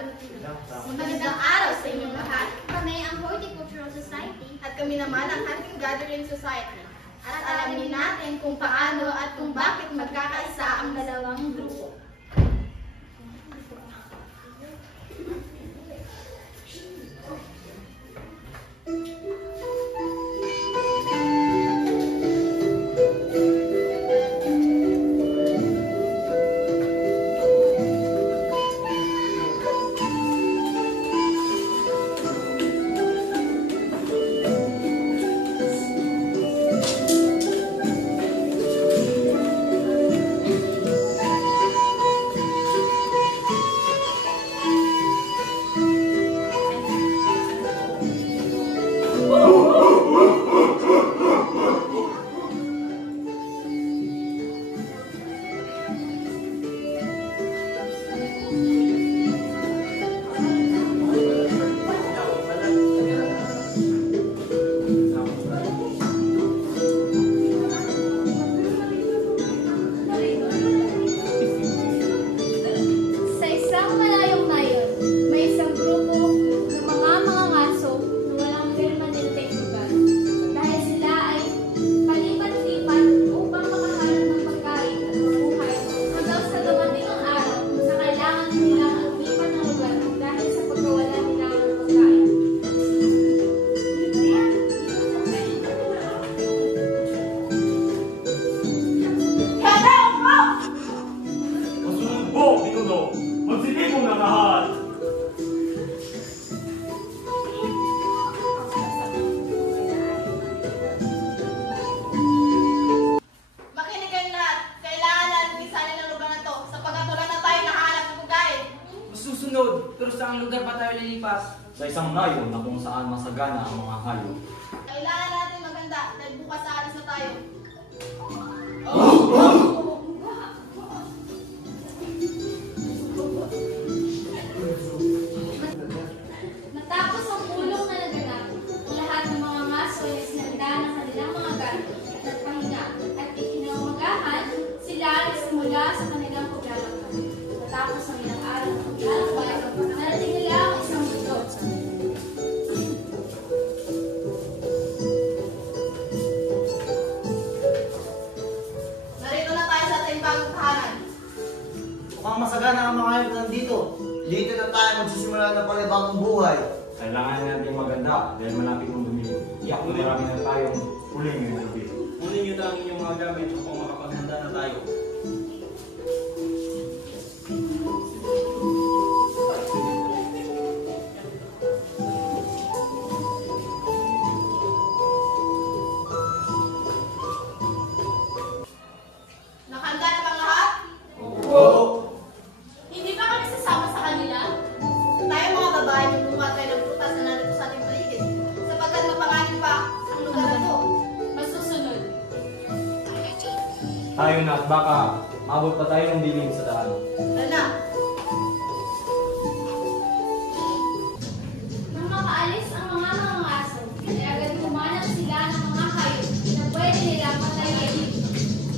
Magandang araw sa inyong lahat. Kami ang Horticultural Society at kami naman ang Hunting Gathering Society. At alamin natin kung paano at kung bakit magkakaisa ang dalawang grupo. Pero saang lugar pa tayo lilipas? Sa isang nayon na kung saan masagana ang mga hayop. Kailangan natin maganda dahil bukas aalis na tayo. Matapos ang pulong na naganap, lahat ng mga ngaso ay sinanda ng kanilang mga gamit at pahinga at ikinamagahan sila ay simula sa kanilang paglalakad. Matapos ang ilang araw ng paglalakbay, narating nila ang isang bundok. Narito na tayo sa ating bagong tahanan. Mukhang masagana ang mga hayop nandito. Dito na tayo magsisimula ng panibagong buhay. Kailangan natin maganda dahil malapit mong dumili. Iyak na marami na tayong huling ngayong gabi. Kunin nyo na ang inyong mga gamit upang makapaghanda na tayo. Nakahanda na bang lahat? Oo! Hindi ba kami sasama sa kanila? Tayo mga babae, magbunga tayo ng prutas na narito sa ating paligid. Sapagkat mapanganib pa ang lugar na to. Masusunod. Tayo na at baka maabot pa tayo ng dilim sa daan. Tara na. Nang makaalis ang mga aso, ay agad humanap sila ng mga hayop na pwede nilang patayin.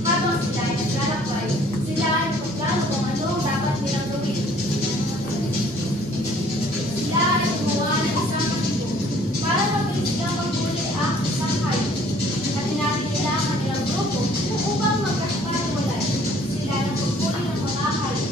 Habang sila ay naglalakbay, sila ay magplano kung ano ang dapat nilang gawin. Sila ay gumawa ng isang katibo para mabilis silang maghuli ang isang hayop. At hinati nila ang kanilang grupo upang magkakapaniwalay sila ng paghuli ng mga hayop.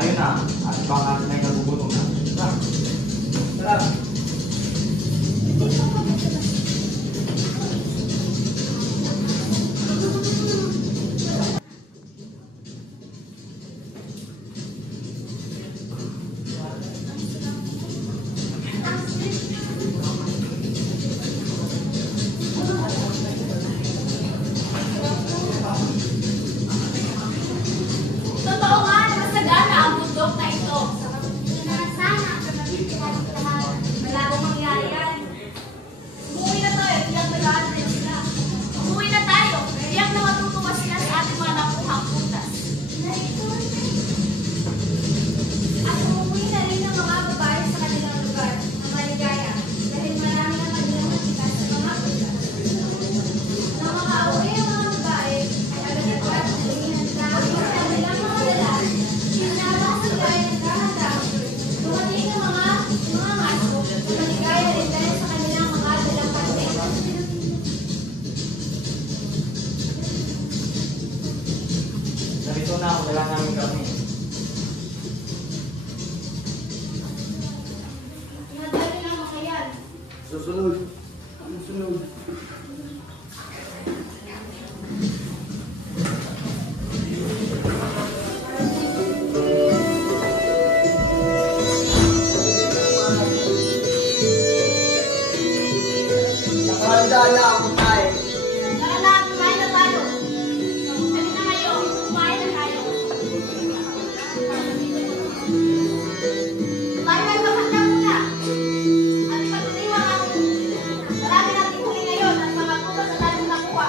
Tayo na, at baka may nagugutom na. Tara. Tara. Totoo nga na masagana ang bundok na ito. Sana ang lahat. Malabong mangyari yan. Umuwi na tayo, tiyak nag-aaral na sila. Umuwi na tayo, tiyak na matutuwa sila sa ating mga nakuhang putas. At umuwi na rin ng mga babae sa kanilang lugar na maligaya dahil marami na kanilang nakita sa mga putas. Nang makauwi ang mga babae ay agad-agad na lumihanda ang kanilang mga lalaki. Sinabang sa gaya ng dahan-dahan. Dumating ang mga maso na maligaya rin dahil sa kanilang mga dalang pante. Narito na ako, kailangan namin kami. Madali lang mga yan. Susunod. Susunod. Nakahanda na ako tayo. Tara na, kumain na tayo. Sabi na kayo, kumain na tayo. Tayo ay maghanda muna. At ipagdiriwang ang marami nating huli ngayon at mga putas na tayo nakuha.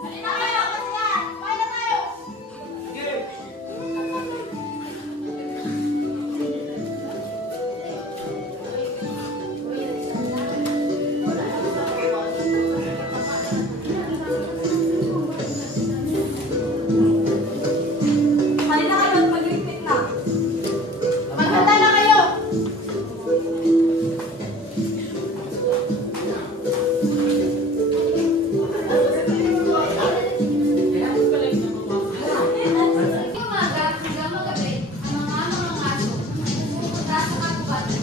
Dali na kayo, kasi yan. Kumain na tayo. Kumain na kayo at mag-repeat na. Maghanda na kayo. Sa umaga hanggang magabi, ang mga aso pupunta sa kagubatan.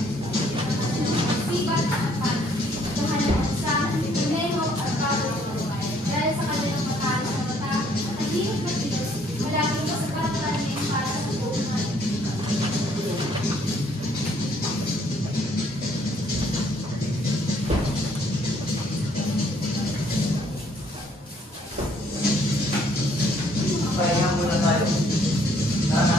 Sibat at apan, tumahan ng isa, kuneho at baboy. Dahil sa kanilang matalas na mata at tahimik na kilos, malaging pa sa pagkakanin para sa buong mga Pahinga muna tayo. Tara na.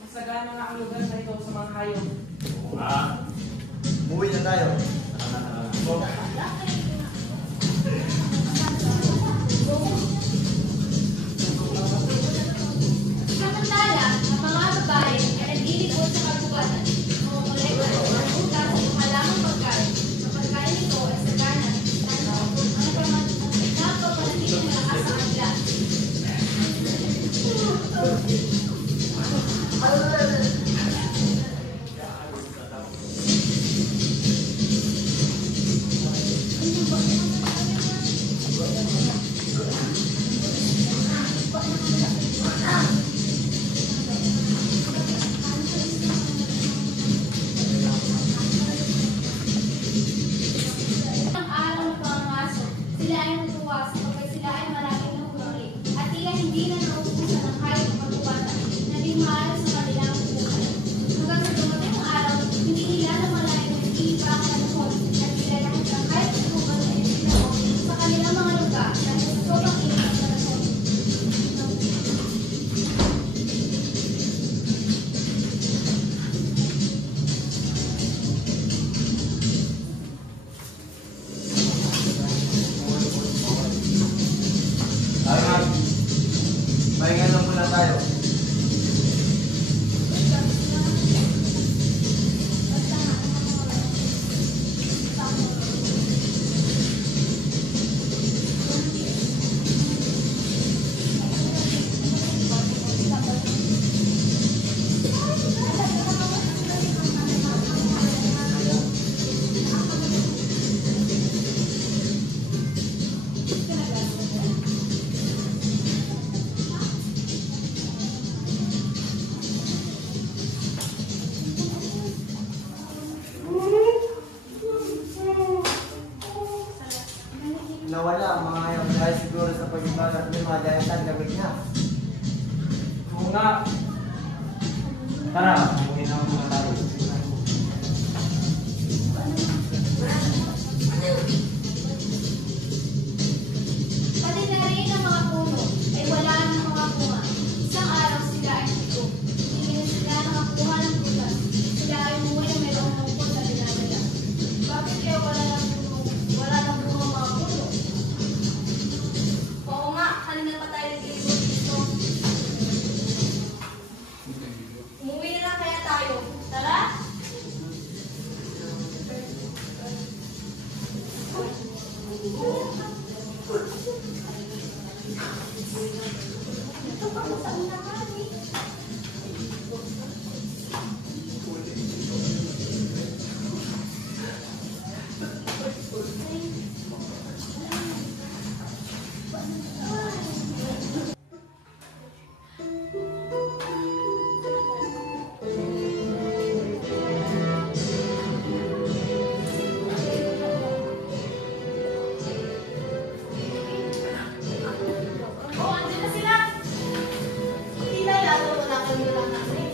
Masagana na ang lugar na ito sa mga hayop. Umuwi na tayo. nawala ang mga hayop dahil siguro sa pagibag at lima dahil sa gamit niya. Oo nga. Tara, umuwi na muna tayo. Pati na rin ang mga puno ay wala ng mga bunga. Isang araw sila ay nito. Hindi na sila nakakuha ng butas. Sila ay umuwi na mayroong lungkot na dinadala. Bakit kaya wala ng bunga mga puno? Oo nga, kanina pa tayo nag-iibot dito. Umuwi na lang kaya tayo. Tara! Oh, andyan na sila! Tila yata wala kami lang natin.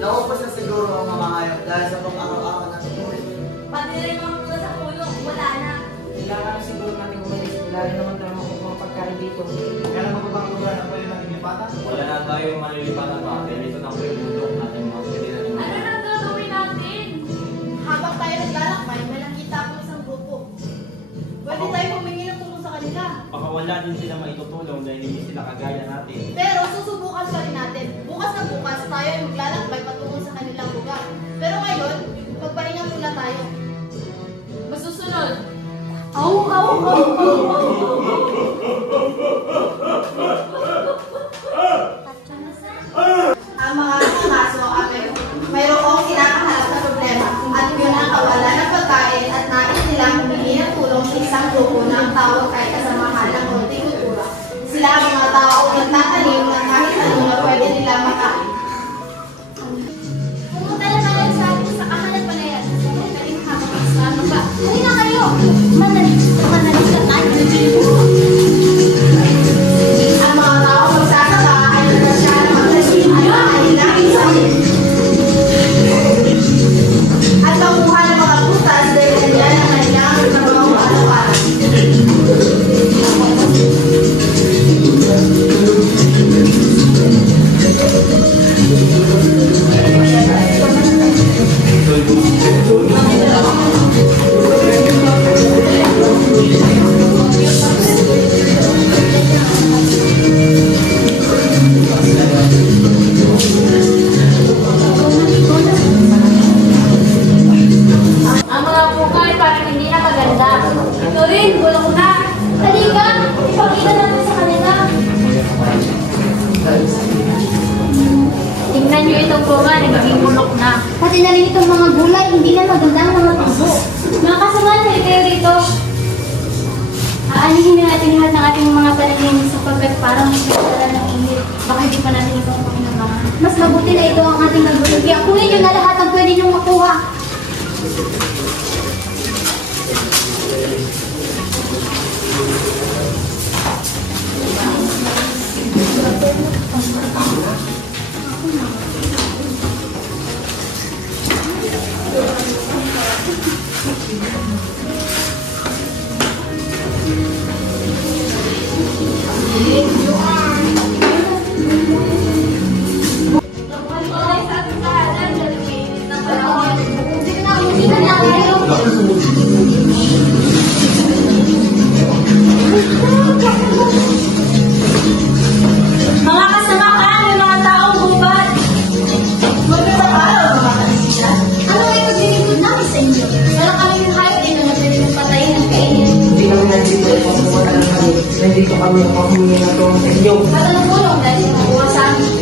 Naupos na siguro ang mga hayop dahil sa pang-araw-araw na tumuloy. Pati rin mga mula sa puno, wala na. Kailangan siguro natin umalis. Wala rin naman tayo makukuha pagkain dito. Kaya naman ba bang lugar na pwede natin lipatan? Wala na tayong malilipatan pa. Dahil ito na po yung bundok natin mga pwede natin. Ano na gagawin natin? Habang tayo naglalakbay, may nakita akong isang grupo. Pwede tayo humingi ng tulong sa kanila. Baka wala din sila maitutulong dahil hindi sila kagaya natin. Pero susubukan pa rin natin. Bukas na bukas, tayo ay maglalakbay patungo sa kanilang lugar. Pero ngayon, magpahinga muna tayo. Masusunod! Ang mga kaso ay mayroong kinakaharap na problema at yun ang kawalan ng pagkain at nais nilang humingi ng tulong sa isang grupo na ang tawag ay kasamahan ng hortikultura. Sila ang mga tao nagtatanim ng kahit ano na pwede nila makain. Pumunta na tayo sa kahanan pa na yan. Kaling habang ano ba? Halina kayo! Manalis na tayo. Ang mga tao magsasaka ay nagsasya ng magsasin ay kanilang isahin. At makuha ng mga putas dahil nandiyan ang kanilang trabaho araw-araw. Ang mga buka ay parang hindi na maganda. Ito rin, bulok na. Halika, ipakita natin sa kanila. Tingnan nyo itong bunga, nagiging bulok na. Pati na rin itong mga gulay, hindi na maganda ang mga tubo. Mga kasamahan, halika kayo rito. Aanihin na natin lahat ng ating mga pananim sapagkat parang nagkakala ng init. Baka hindi pa natin ito pakinabangan. Mas mabuti na ito ang ating nagulog. Kaya kunin nyo na lahat ang pwede nyong makuha. Mabuhay sa ating kahanan, dahil may init na panahon. Sige na, musikan na kayo. Mga kasamahan, may mga taong bubad. Magandang araw, mga kaibigan. Ano ay paglilingkod namin sa inyo? Wala kami yung hayop ay nangatili ng patayin ng kainin. Hindi kami nandito upang pumunta ng kami. Nandito kami upang humingi ng tulong sa inyo. Matanong tulong dahil makuha sa amin.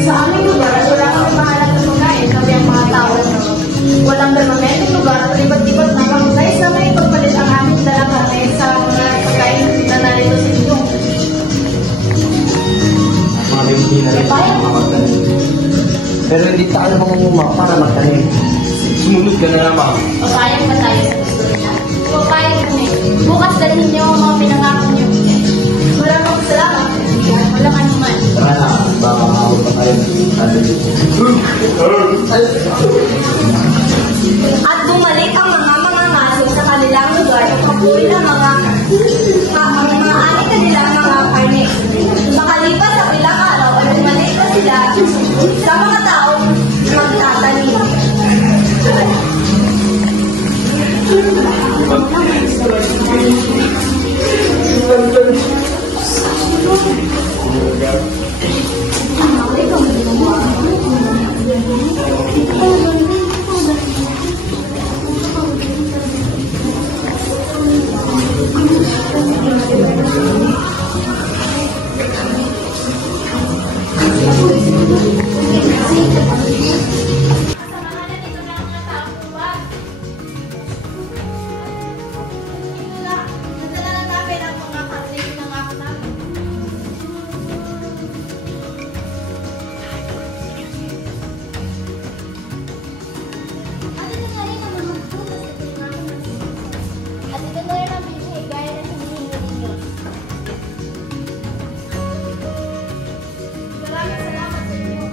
Sa aming lugar, wala kami mahanap ng pagkain, kami ang mga tao. Walang permanenteng lugar at libat-libat na nais na may pagpalit ang aming dalang karne sa mga pagkain na narito sa inyo. Mga bibili na rin tayo mga magtanim. Pero hindi tayo mangunguma para magtanim. Sumunod ka na lamang. Papayag ba tayo sa gusto niya? Papayag kami. dalhin niyo ang mga pinangako niyo. Maraming salamat. Walang anuman. Tara na, baka makawag pa tayo. At bumalik ang mga maso sa kanilang lugar at papuri ng mga ani kanilang mga karne. Makalipas ang ilang araw ay bumalik pa sila sa mga taong magtatanim. Kasamahan ito ng mga taong buwan. Nadala na namin ang mga karne ng ako namin. At ito na rin ang mga prutas na pinangalan ng Diyos. At ito na rin ang binigay gaya ng hinihingi ninyo. Maraming salamat sa inyo.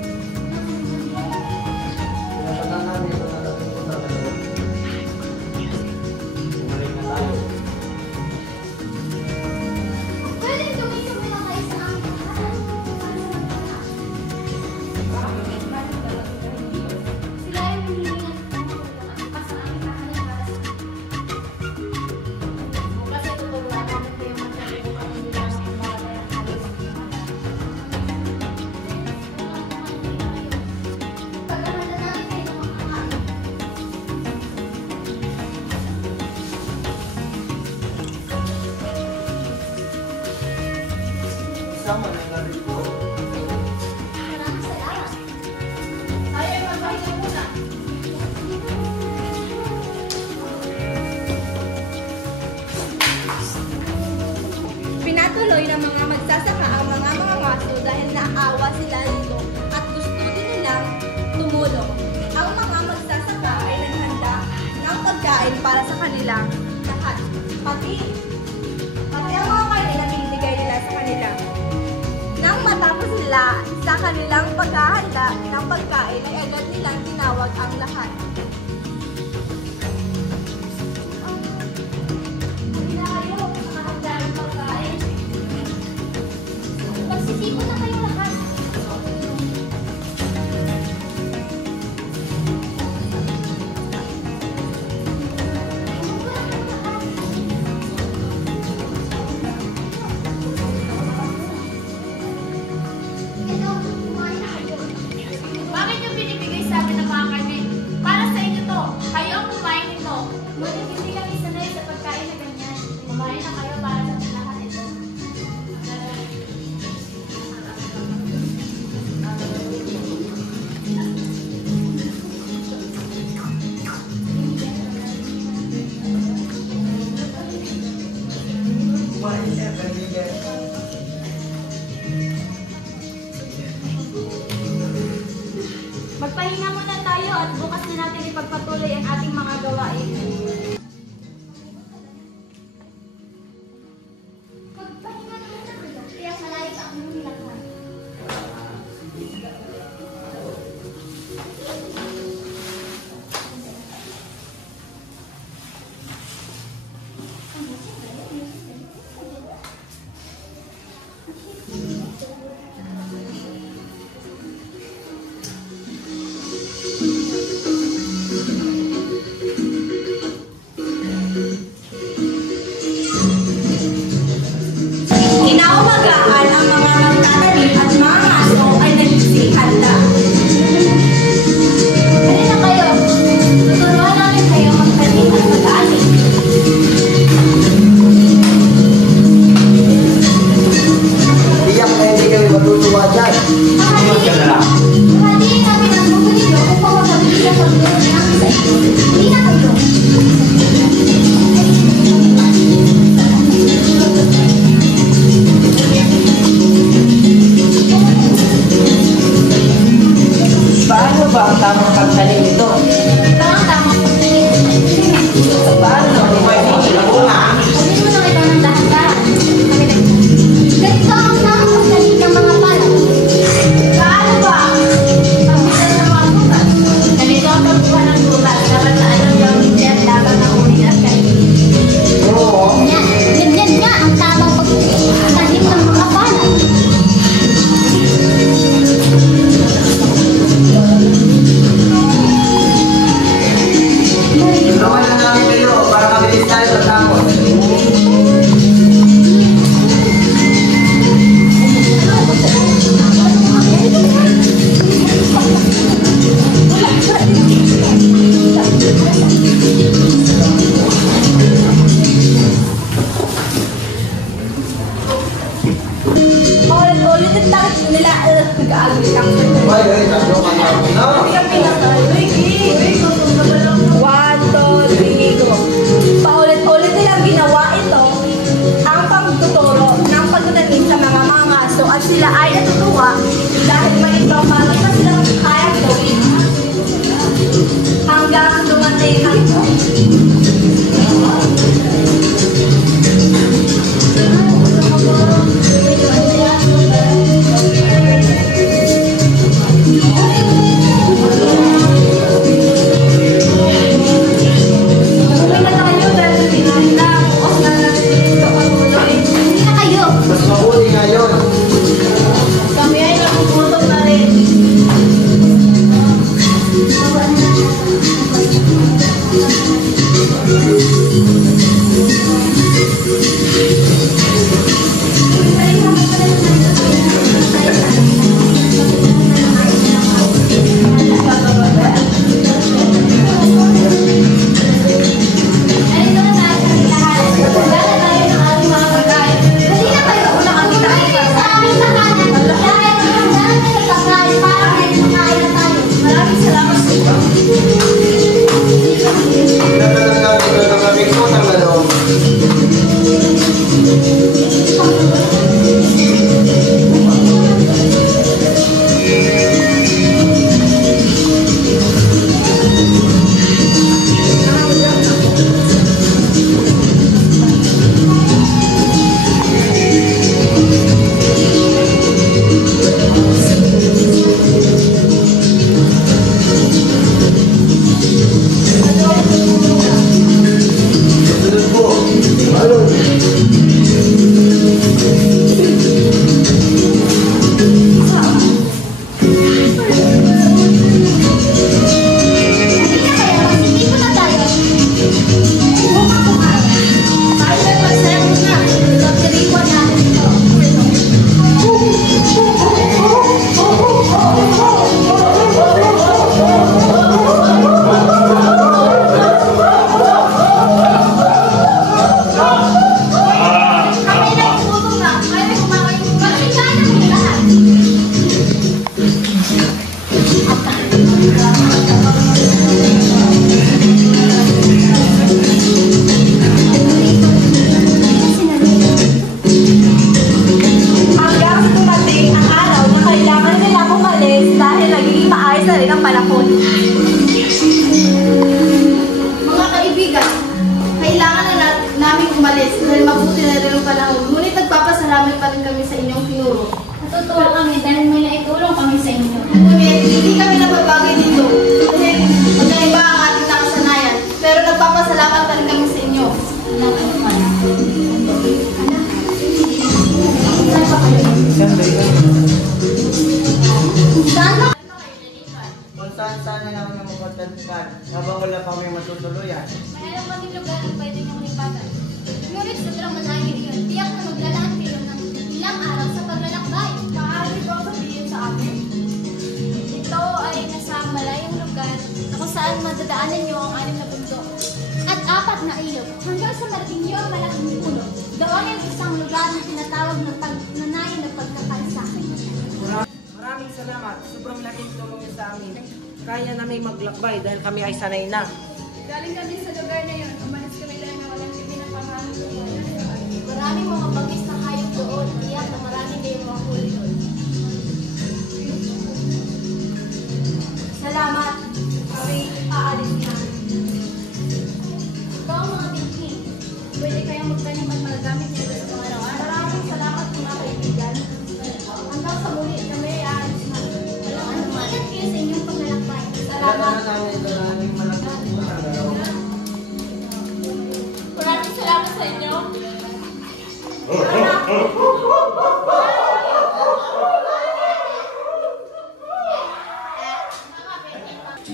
Bumalik na tayo. Pwede gawin yung mga kayo sa amin. Sila ay hinihingi ng tulong at pa sa aming kahanan para sa Kasi tuturuan namin kayo magsabi kung ano nila ang mga halos. pagkakala namin kayo ng mga kakain. Isama na yung gabi ko. Maraming salamat. Tayo ay magpahinga muna. Pinatuloy ng mga magsasaka ang mga maso dahil naawa sila dito at gusto din nilang tumulong. Ang mga magsasaka ay naghanda ng pagkain para sa kanilang lahat. Pati ang mga karne na binibigay nila sa kanila. Nang matapos nila sa kanilang paghahanda ng pagkain ay agad nilang tinawag ang lahat. Hindi na kayo makahanda ng pagkain. Magsisipon na kayo lahat. Bakit yung binibigay sa amin ng mga karne? Para sa inyo kanilang Ay, tatlo ka na. One, two, three, go. Paulit-ulit nilang ginawa ito ang pagtuturo ng pagtatanim sa mga aso at sila ay natutuwa dahil may ibang bagay na silang kaya gawin hanggang dumating ang ito. Mas mabuti nga yun. Kami ay nakukutok na rin. Halika na tayo sa lahat. Magdala tayo ng ating mga pagkain. Halika kayo. Halika sa aming tahanan. Dahil magdala tayo ng pagkain para may makain na tayo. Maraming salamat sa iyo. Nagkaroon natin ng aming utang na loob. Sunod po. Ano? Halika kayo. Magsipin na tayo. Bukas kumain. Tayo ay magsaya muna. Pagdiriwan natin ito. Kami na gutom na. Kaya may kumakain. Magsikain na muna lahat. Hanggang sa dumating ang araw na kailangan nilang umalis dahil nagiging maayos na rin ang panahon. Mga kaibigan, kailangan na namin umalis dahil mabuti na rin ang panahon. Ngunit nagpapasalamat pa rin kami sa inyong tinuro. Natutuwa kami dahil may naitulong kami sa inyo. Ngunit hindi kami nababagay dito dahil magkaiba ang ating nakasanayan. Pero nagpapasalamat pa rin kami sa inyo. Saan ba? Kung saan na namin mapagtagpan habang wala pa kami matutuluyan. Mayroon kaming lugar na pwede niyong lipatan. Ngunit sobrang malayo yun. Tiyak na maglalaan kayo ng ilang araw sa paglalakbay. Maaari ko sabihin sa amin? Ito ay nasa malayong lugar na kung saan madadaanan niyo ang 6 na bundok at 4 na ilog hanggang sa marating niyo ang malaking puno. Doon ang isang lugar na tinatawag ng pagnanayon ng pagkakalsa. Maraming salamat. Sobrang laking tulong niyo sa amin. Kaya namin maglakbay dahil kami ay sanay na. Galing kami sa lugar na yun. Umalis kami lang na walang libi ng pangangulugan. Maraming mga bagis na hayop doon. Tiyak na maraming kayong mga huli doon. Salamat. Kami aalis na. Ito ang mga tingking. Pwede kayong magtanim at magagamit nito sa mga araw-araw. Maraming salamat mga kaibigan. Hanggang sa muli kami ay aalis na. Walang anuman. Ingat kayo sa inyong paglalakbay. Salamat. namin ito na aming malaking utang na loob. Maraming salamat sa inyo.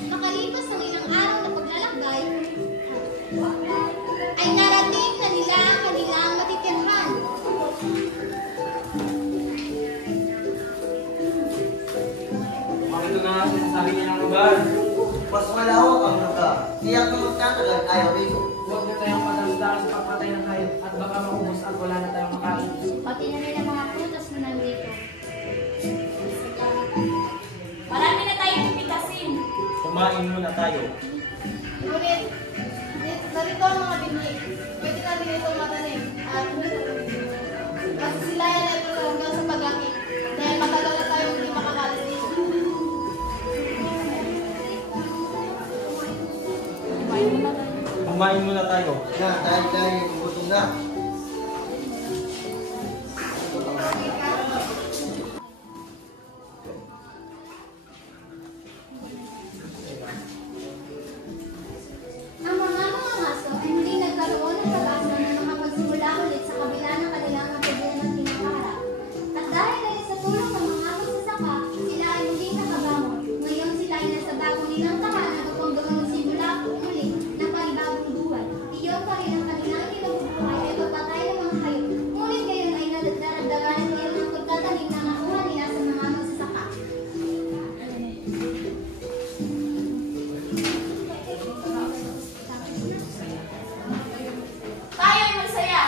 Makalipas ng ilang araw na paglalakbay, ay narating na nila ang kanilang matitirhan. Bakit na sinasabi niya ng lugar? Mas malawak ang lugar. Tiyak na magtatagal tayo rito. Huwag na tayong padalas sa pagpatay ng hayop at baka maubos at wala na tayong makain. Pati na rin ang mga prutas na nandito. kumain muna tayo. Ngunit, narito ang mga binig. Pwede natin itong matanim. At silayan na ito hanggang sa paglaki. Dahil matagal na tayong hindi makakalis dito. Kumain muna tayo. Dahil gutom na. Ang mga aso ay hindi nagkaroon ng pag-asa na makapagsimula ulit sa kabila ng kanilang mga problemang kinakaharap. At dahil ay sa tulong ng mga magsasaka, sila ay hindi nakabangon. Ngayon sila ay nasa bagong nilang tahanan upang gawing magsimula ulit ng panibagong buhay. Iyon pa rin ang kanilang kinabubuhay ay pagpatay ng mga hayop. Ngunit ngayon ay nadadaganan ngayon ang pagtatanim na nakuha nila sa mga magsasaka. Tayo'y magsaya!